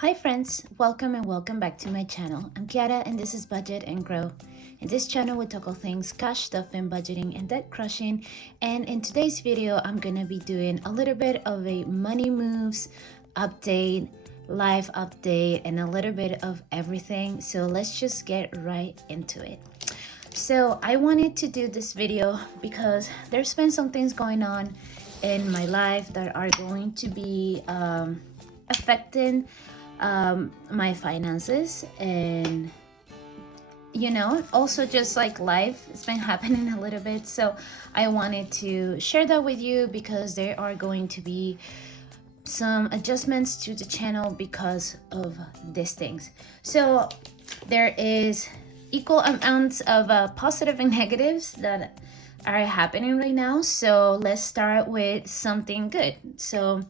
Hi friends, welcome and welcome back to my channel. I'm Kiara and this is Budget and Grow. In this channel we tackle things cash stuffing, budgeting, and debt crushing. And in today's video, I'm gonna be doing a little bit of a money moves update, life update, and a little bit of everything. So let's just get right into it. So I wanted to do this video because there's been some things going on in my life that are going to be affecting my finances, and also just like life, it's been happening a little bit. So I wanted to share that with you because there are going to be some adjustments to the channel because of these things. So there is equal amounts of positive and negatives that are happening right now. So let's start with something good. So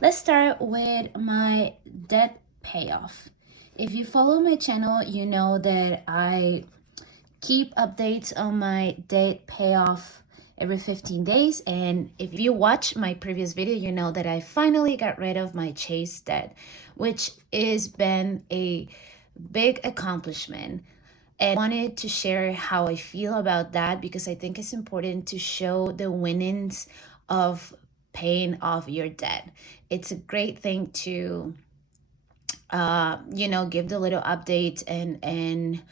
let's start with my debt payoff. If you follow my channel, you know that I keep updates on my debt payoff every 15 days. And if you watch my previous video, you know that I finally got rid of my Chase debt, which has been a big accomplishment. And I wanted to share how I feel about that because I think it's important to show the winnings of paying off your debt. It's a great thing to give the little updates and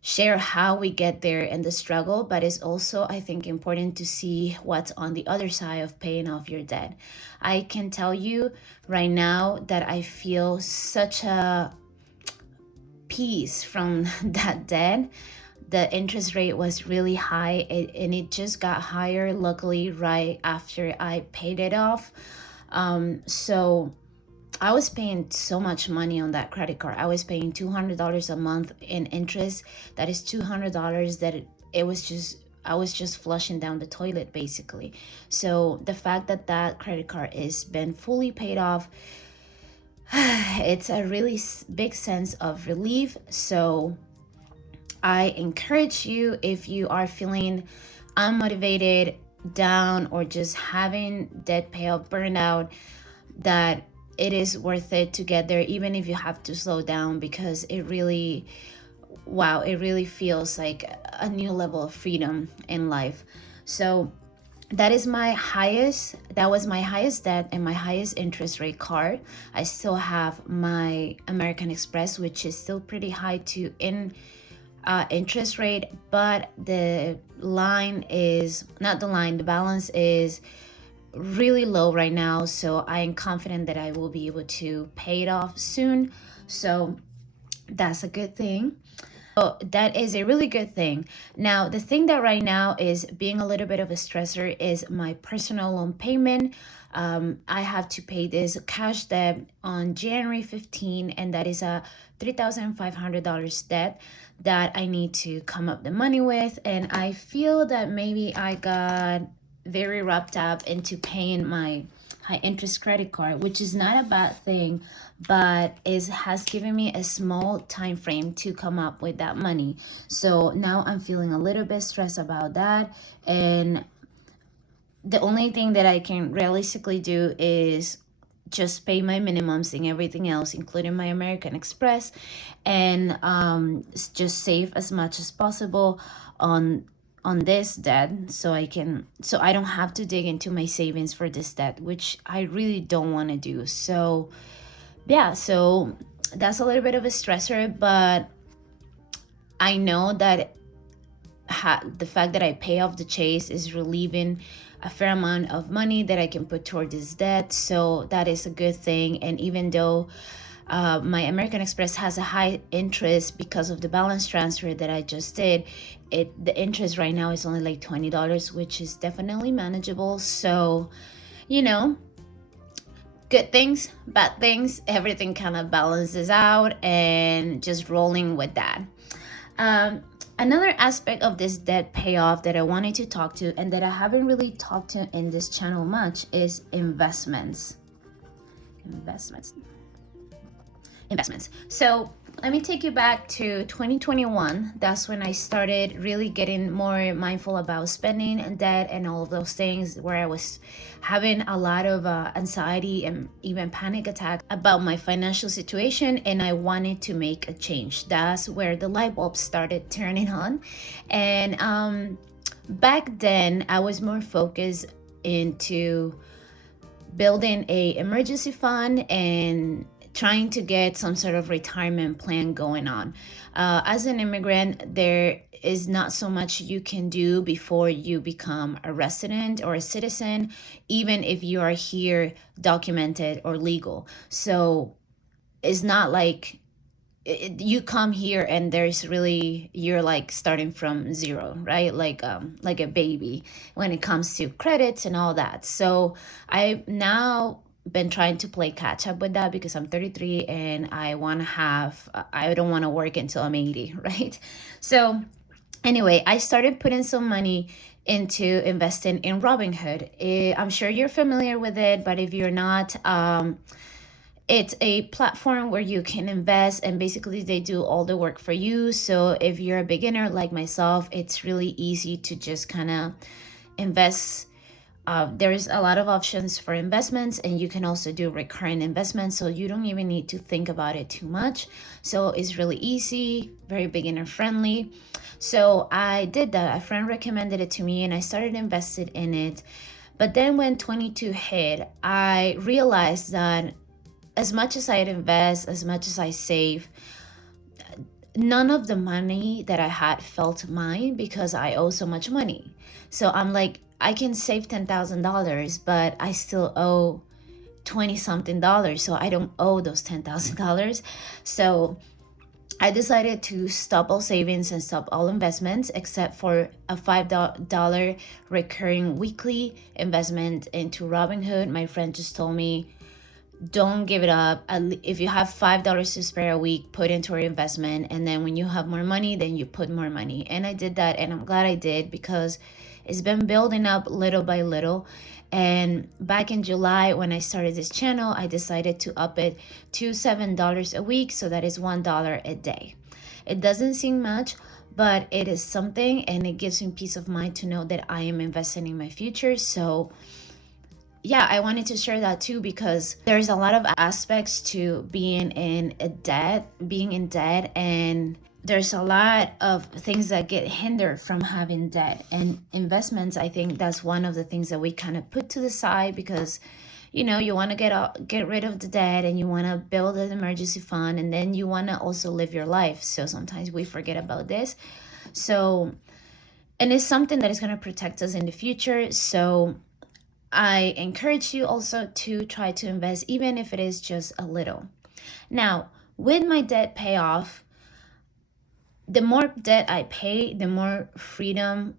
share how we get there and the struggle, but it's also, I think, important to see what's on the other side of paying off your debt. I can tell you right now that I feel such a peace from that debt. The interest rate was really high, and it just got higher, luckily, right after I paid it off. So I was paying so much money on that credit card. I was paying $200 a month in interest. That is $200 that I was just flushing down the toilet basically. So the fact that that credit card is been fully paid off, it's a really big sense of relief. So I encourage you, if you are feeling unmotivated, down, or just having debt payoff burnout, that it is worth it to get there, even if you have to slow down, because it really feels like a new level of freedom in life. So that was my highest debt and my highest interest rate card. I still have my American Express, which is still pretty high to interest rate, but the balance is really low right now. So I am confident that I will be able to pay it off soon. So that's a good thing. So that is a really good thing. Now, the thing that right now is being a little bit of a stressor is my personal loan payment. I have to pay this cash debt on January 15, and that is a $3,500 debt that I need to come up the money with. And I feel that maybe I got very wrapped up into paying my high interest credit card, which is not a bad thing, but has given me a small time frame to come up with that money. So now I'm feeling a little bit stressed about that, and the only thing that I can realistically do is just pay my minimums and everything else, including my American Express, and just save as much as possible on this debt, so I don't have to dig into my savings for this debt, which I really don't want to do. So yeah, so that's a little bit of a stressor, but I know that the fact that I pay off the Chase is relieving a fair amount of money that I can put toward this debt. So that is a good thing. And even though my American Express has a high interest because of the balance transfer that I just did, the interest right now is only like $20, which is definitely manageable. So, good things, bad things, everything kind of balances out, and just rolling with that. Another aspect of this debt payoff that I wanted to talk to, and that I haven't really talked to in this channel much, is investments. investments. So let me take you back to 2021. That's when I started really getting more mindful about spending and debt and all of those things, where I was having a lot of anxiety and even panic attacks about my financial situation, and I wanted to make a change. That's where the light bulb started turning on. And back then I was more focused into building a emergency fund and trying to get some sort of retirement plan going on. As an immigrant, there is not so much you can do before you become a resident or a citizen, even if you are here documented or legal. So it's not like you come here and there's really, you're like starting from zero, right? Like a baby when it comes to credits and all that. So I now been trying to play catch up with that because I'm 33 and I don't want to work until I'm 80, right? So anyway, I started putting some money into investing in Robinhood. I'm sure you're familiar with it, but if you're not, it's a platform where you can invest, and basically they do all the work for you. So if you're a beginner like myself, it's really easy to just kind of invest. There's a lot of options for investments, and you can also do recurring investments, so you don't even need to think about it too much. So it's really easy, very beginner friendly. So I did that. A friend recommended it to me and I started invested in it. But then when 22 hit, I realized that as much as I invest, as much as I save, none of the money that I had felt mine because I owe so much money. So I'm like, I can save $10,000, but I still owe 20 something dollars. So I don't owe those $10,000. So I decided to stop all savings and stop all investments except for a $5 recurring weekly investment into Robinhood. My friend just told me, don't give it up. If you have $5 to spare a week, put into your investment, and then when you have more money, then you put more money. And I did that, and I'm glad I did because it's been building up little by little. And back in July when I started this channel, I decided to up it to $7 a week, so that is $1 a day. It doesn't seem much, but it is something, and it gives me peace of mind to know that I am investing in my future. So yeah, I wanted to share that too, because there's a lot of aspects to being in debt, and there's a lot of things that get hindered from having debt. And investments, I think that's one of the things that we kind of put to the side because you want to get rid of the debt, and you want to build an emergency fund, and then you want to also live your life. So sometimes we forget about this. So, and it's something that is going to protect us in the future. So I encourage you also to try to invest, even if it is just a little. Now, with my debt payoff, the more debt I pay, the more freedom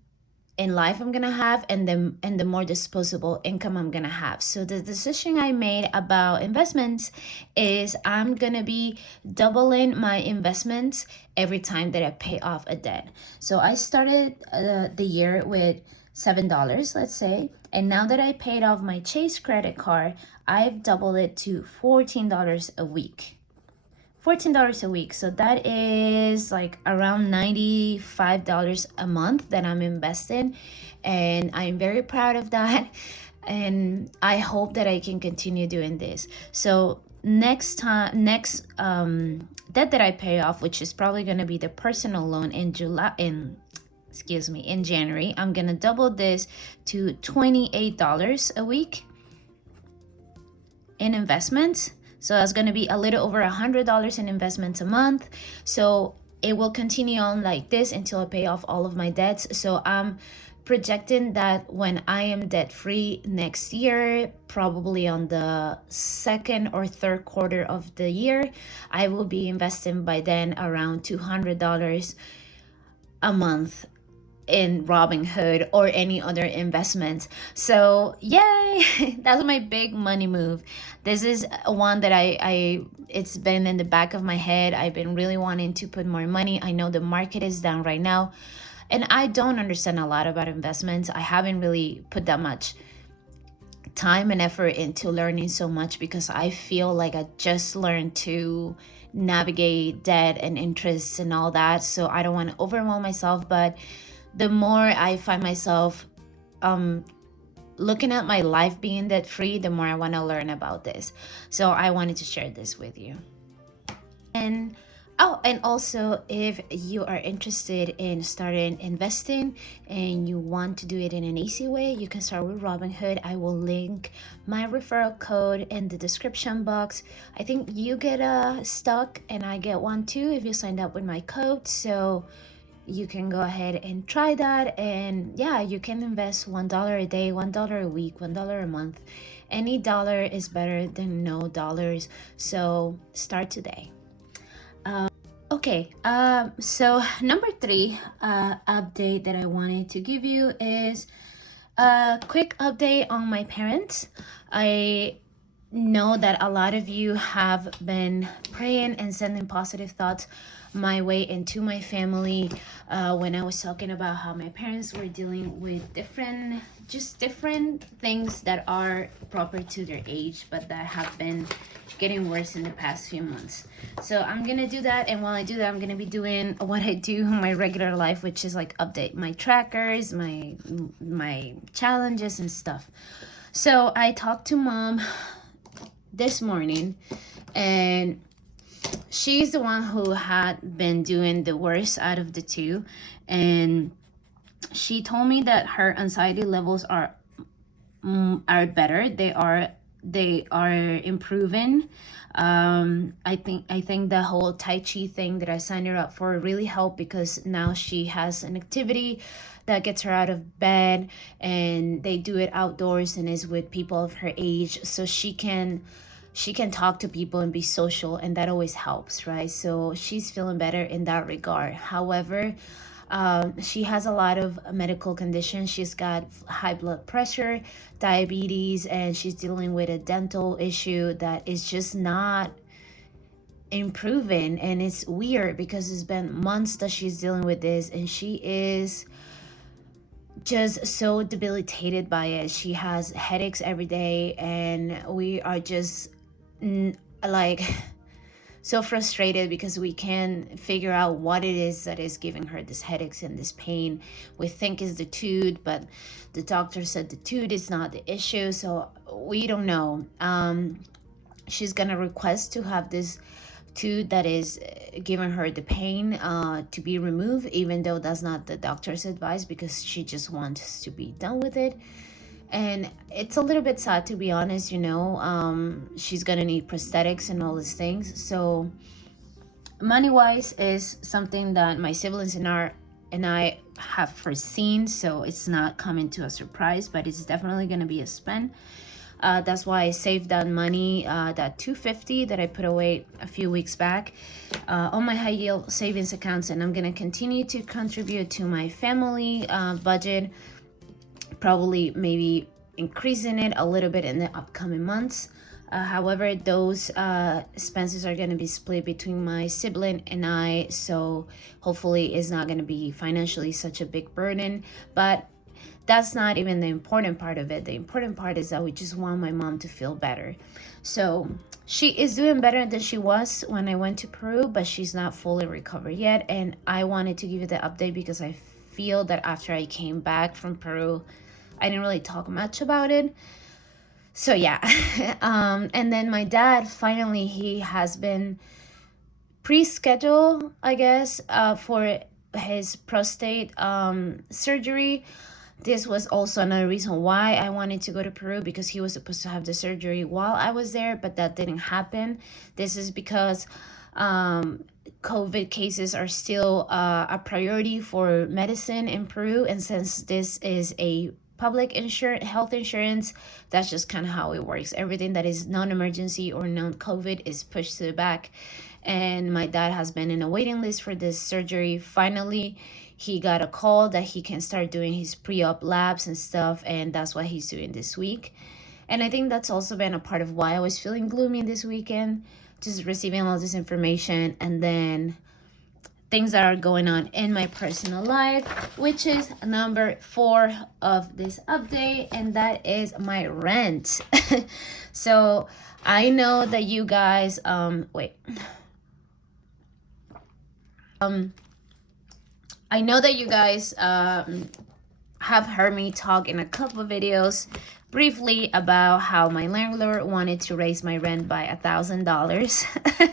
in life I'm gonna have, and the more disposable income I'm gonna have. So the decision I made about investments is I'm gonna be doubling my investments every time that I pay off a debt. So I started the year with $7, let's say, and now that I paid off my Chase credit card, I've doubled it to $14 a week. $14 a week. So that is like around $95 a month that I'm investing. And I'm very proud of that. And I hope that I can continue doing this. So next debt that I pay off, which is probably going to be the personal loan in January, I'm going to double this to $28 a week in investments. So that's going to be a little over $100 in investments a month. So it will continue on like this until I pay off all of my debts. So I'm projecting that when I am debt free next year, probably on the second or third quarter of the year, I will be investing by then around $200 a month in Robinhood or any other investments. So yay, that's my big money move. This is one that it's been in the back of my head. I've been really wanting to put more money. I know the market is down right now, and I don't understand a lot about investments. I haven't really put that much time and effort into learning so much, because I feel like I just learned to navigate debt and interests and all that. So I don't want to overwhelm myself. But the more I find myself um, looking at my life being debt free, the more I want to learn about this. So I wanted to share this with you. And oh, and also, if you are interested in starting investing and you want to do it in an easy way, you can start with Robinhood. I will link my referral code in the description box. I think you get a stock and I get one too if you signed up with my code. So you can go ahead and try that. And yeah, you can invest $1 a day, $1 a week, $1 a month. Any dollar is better than no dollars. So start today. Okay, so number 3 update that I wanted to give you is a quick update on my parents. I know that a lot of you have been praying and sending positive thoughts my way and to my family when I was talking about how my parents were dealing with different things that are proper to their age, but that have been getting worse in the past few months. So I'm gonna do that, and while I do that, I'm gonna be doing what I do in my regular life, which is like update my trackers, my challenges and stuff. So I talked to mom this morning, and she's the one who had been doing the worst out of the two, and she told me that her anxiety levels are better. They are improving. I think the whole Tai Chi thing that I signed her up for really helped, because now she has an activity that gets her out of bed, and they do it outdoors and is with people of her age, so she can talk to people and be social, and that always helps, right? So she's feeling better in that regard. However, she has a lot of medical conditions. She's got high blood pressure, diabetes, and she's dealing with a dental issue that is just not improving. And it's weird because it's been months that she's dealing with this, and she is just so debilitated by it. She has headaches every day, and we are just like so frustrated because we can't figure out what it is that is giving her this headaches and this pain. We think it's the tooth, but the doctor said the tooth is not the issue, so we don't know. She's gonna request to have this tooth that is giving her the pain to be removed, even though that's not the doctor's advice, because she just wants to be done with it. And it's a little bit sad, to be honest. She's gonna need prosthetics and all these things. So money wise is something that my siblings and I have foreseen, so it's not coming to a surprise, but it's definitely gonna be a spend. That's why I saved that money, that $250 that I put away a few weeks back on my high yield savings accounts, and I'm gonna continue to contribute to my family budget, probably maybe increasing it a little bit in the upcoming months. However, those expenses are going to be split between my sibling and I, so hopefully it's not going to be financially such a big burden. But that's not even the important part of it. The important part is that we just want my mom to feel better. So she is doing better than she was when I went to Peru, but she's not fully recovered yet. And I wanted to give you the update because I feel that after I came back from Peru, I didn't really talk much about it. So yeah. And then my dad, finally, he has been pre-scheduled, I guess, for his prostate surgery. This was also another reason why I wanted to go to Peru, because he was supposed to have the surgery while I was there, but that didn't happen. This is because COVID cases are still a priority for medicine in Peru, and since this is a public health insurance, that's just kind of how it works. Everything that is non-emergency or non-COVID is pushed to the back. And my dad has been in a waiting list for this surgery. Finally, he got a call that he can start doing his pre-op labs and stuff, and that's what he's doing this week. And I think that's also been a part of why I was feeling gloomy this weekend, just receiving all this information. And then things that are going on in my personal life, which is number 4 of this update, and that is my rent. So I know that you guys I know that you guys have heard me talk in a couple of videos briefly about how my landlord wanted to raise my rent by $1,000,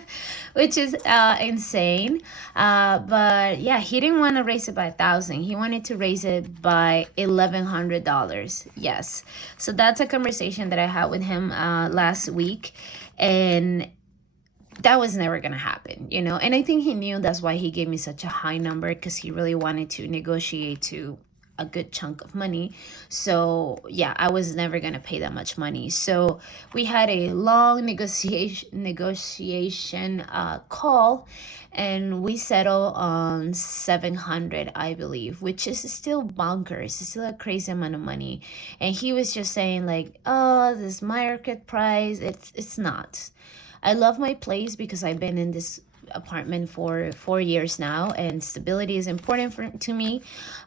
which is insane. But yeah, he didn't want to raise it by 1,000. He wanted to raise it by $1,100. Yes. So that's a conversation that I had with him last week, and that was never gonna happen, you know. And I think he knew that's why he gave me such a high number, because he really wanted to negotiate to a good chunk of money. So yeah, I was never gonna pay that much money. So we had a long negotiation call, and we settled on 700, I believe, which is still bonkers. It's still a crazy amount of money. And he was just saying like, oh, this market price. It's not. I love my place because I've been in this apartment for 4 years now, and stability is important to me.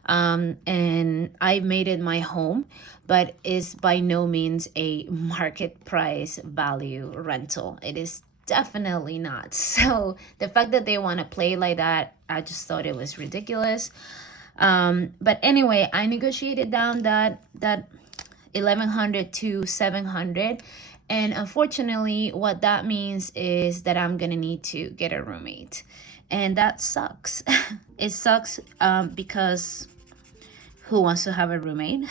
And I made it my home, but it's by no means a market price value rental. It is definitely not. So the fact that they want to play like that, I just thought it was ridiculous. But anyway, I negotiated down that 1,100 to 700. And unfortunately, what that means is that I'm gonna need to get a roommate. And that sucks. It sucks because who wants to have a roommate?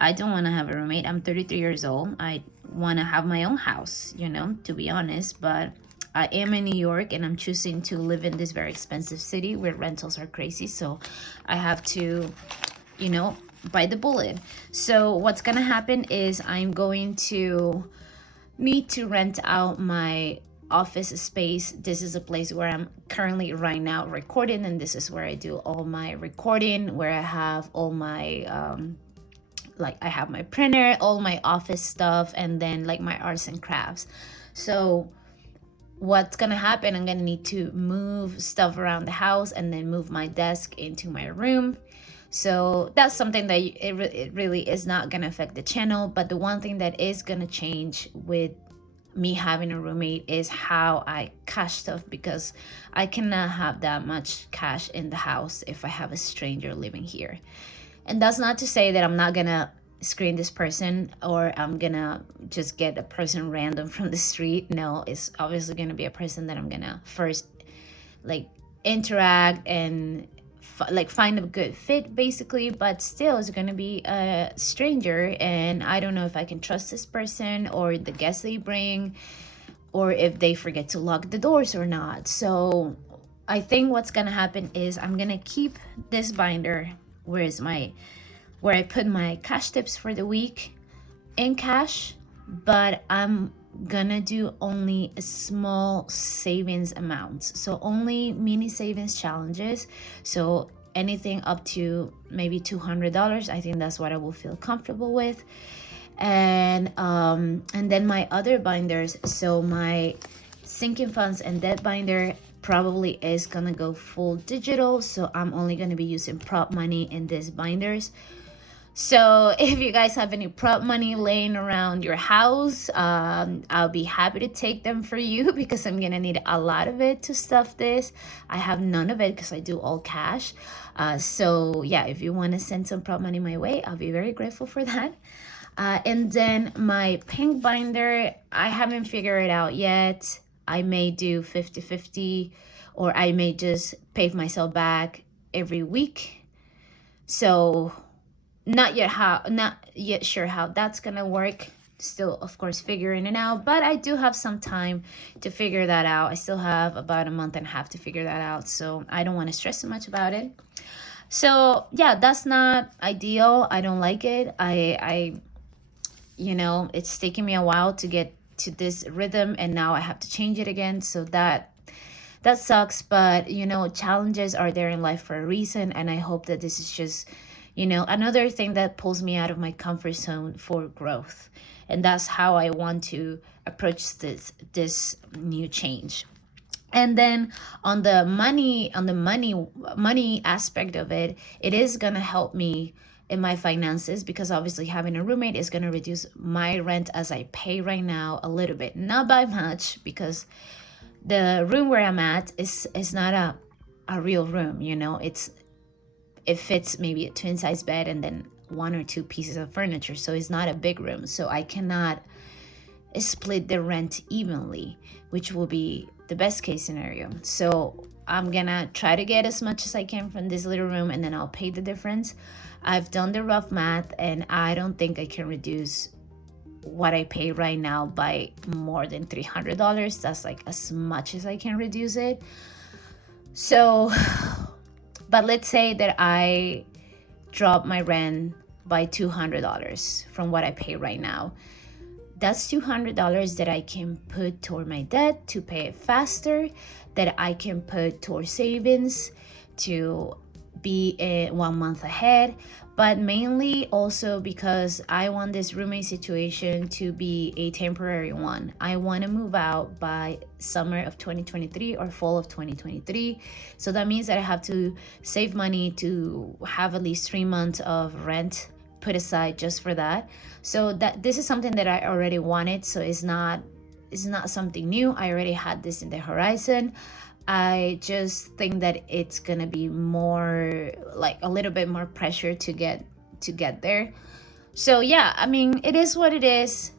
I don't want to have a roommate. I'm 33 years old. I want to have my own house, you know, to be honest. But I am in New York, and I'm choosing to live in this very expensive city where rentals are crazy. So I have to, you know, bite the bullet. So what's gonna happen is I'm going to need to rent out my office space. This is a place where I'm currently right now recording, and this is where I do all my recording, where I have all my like I have my printer, all my office stuff, and then like my arts and crafts. So what's gonna happen, I'm gonna need to move stuff around the house and then move my desk into my room. So that's something that it really is not going to affect the channel. But the one thing that is going to change with me having a roommate is how I cash stuff, because I cannot have that much cash in the house if I have a stranger living here. And that's not to say that I'm not going to screen this person, or I'm going to just get a person random from the street. No, it's obviously going to be a person that I'm going to first like interact and like find a good fit basically. But still, it's going to be a stranger, and I don't know if I can trust this person or the guests they bring, or if they forget to lock the doors or not. So I think what's going to happen is I'm going to keep this binder where I put my cash tips for the week in cash, but I'm gonna do only a small savings amounts. So only mini savings challenges. So anything up to maybe $200. I think that's what I will feel comfortable with. And then my other binders. So my sinking funds and debt binder probably is gonna go full digital. So I'm only gonna be using prop money in these binders. So if you guys have any prop money laying around your house, I'll be happy to take them for you, because I'm gonna need a lot of it to stuff this. I have none of it because I do all cash. So yeah, if you want to send some prop money my way, I'll be very grateful for that. And then my pink binder, I haven't figured it out yet. I may do 50-50, or I may just pay myself back every week. So not yet sure how that's gonna work. Still, of course, figuring it out, but I do have some time to figure that out. I still have about a month and a half to figure that out, so I don't want to stress too much about it. So yeah, that's not ideal. I don't like it. I you know, it's taking me a while to get to this rhythm, and now I have to change it again. So that sucks. But you know, challenges are there in life for a reason, and I hope that this is just, you know, another thing that pulls me out of my comfort zone for growth. And that's how I want to approach this new change. And then on the money aspect of it, it is gonna help me in my finances, because obviously having a roommate is gonna reduce my rent as I pay right now a little bit, not by much, because the room where I'm at is not a real room, you know. It fits maybe a twin size bed and then one or two pieces of furniture, so it's not a big room, so I cannot split the rent evenly, which will be the best case scenario. So I'm gonna try to get as much as I can from this little room, and then I'll pay the difference. I've done the rough math, and I don't think I can reduce what I pay right now by more than $300. That's like as much as I can reduce it. So, but let's say that I drop my rent by $200 from what I pay right now. That's $200 that I can put toward my debt to pay it faster, that I can put toward savings to be 1 month ahead, but mainly also because I want this roommate situation to be a temporary one. I want to move out by summer of 2023 or fall of 2023. So that means that I have to save money to have at least 3 months of rent put aside just for that. So that this is something that I already wanted, so it's not something new. I already had this in the horizon. I just think that it's gonna be more like a little bit more pressure to get there. So yeah, I mean, it is what it is.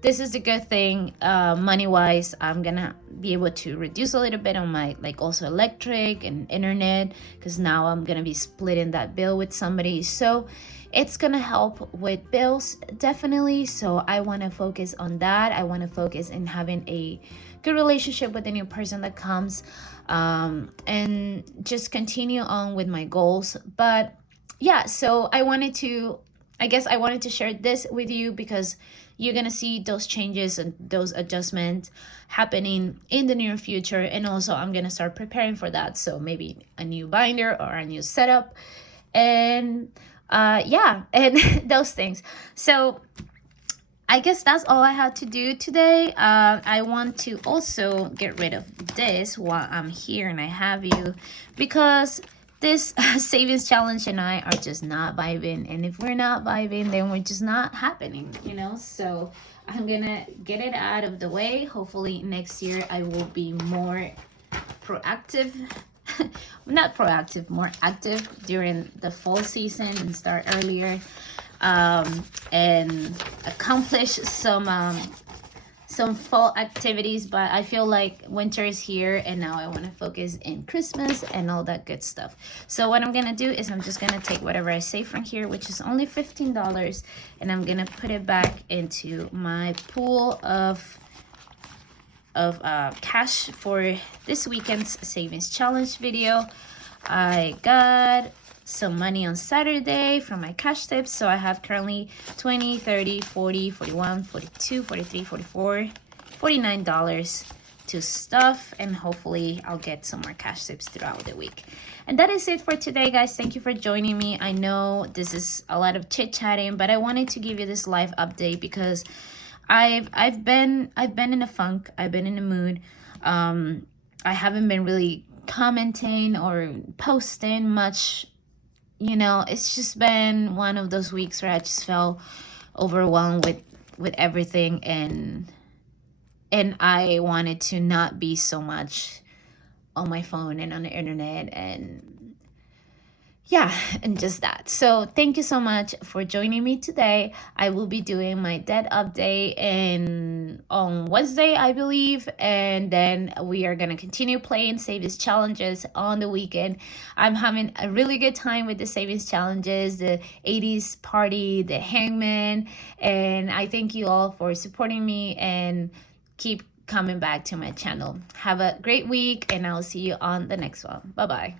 This is a good thing. Money wise, I'm gonna be able to reduce a little bit on my like also electric and internet, because now I'm gonna be splitting that bill with somebody. So it's gonna help with bills, definitely. So I want to focus on that. I want to focus in having a good relationship with the new person that comes, and just continue on with my goals. But yeah, so I guess I wanted to share this with you, because you're gonna see those changes and those adjustments happening in the near future, and also I'm gonna start preparing for that. So maybe a new binder or a new setup, and yeah, and those things. So I guess that's all I had to do today. I want to also get rid of this while I'm here and I have you, because this savings challenge and I are just not vibing. And if we're not vibing, then we're just not happening, you know? So I'm gonna get it out of the way. Hopefully next year I will be more proactive. Not proactive, more active during the fall season and start earlier, and accomplish some fall activities. But I feel like winter is here, and now I want to focus in Christmas and all that good stuff. So what I'm gonna do is I'm just gonna take whatever I save from here, which is only $15, and I'm gonna put it back into my pool of cash for this weekend's savings challenge video. I got some money on Saturday from my cash tips, so I have currently 20, 30, 40, 41, 42, 43, 44, $49 to stuff, and hopefully I'll get some more cash tips throughout the week. And that is it for today, guys. Thank you for joining me. I know this is a lot of chit-chatting, but I wanted to give you this live update because I've been in a funk. I've been in a mood. I haven't been really commenting or posting much. You know, it's just been one of those weeks where I just felt overwhelmed with everything, and I wanted to not be so much on my phone and on the internet, and yeah, and just that. So thank you so much for joining me today. I will be doing my debt update on Wednesday, I believe, and then we are gonna continue playing savings challenges on the weekend. I'm having a really good time with the savings challenges, the 80s party, the hangman, and I thank you all for supporting me and keep coming back to my channel. Have a great week, and I'll see you on the next one. Bye bye.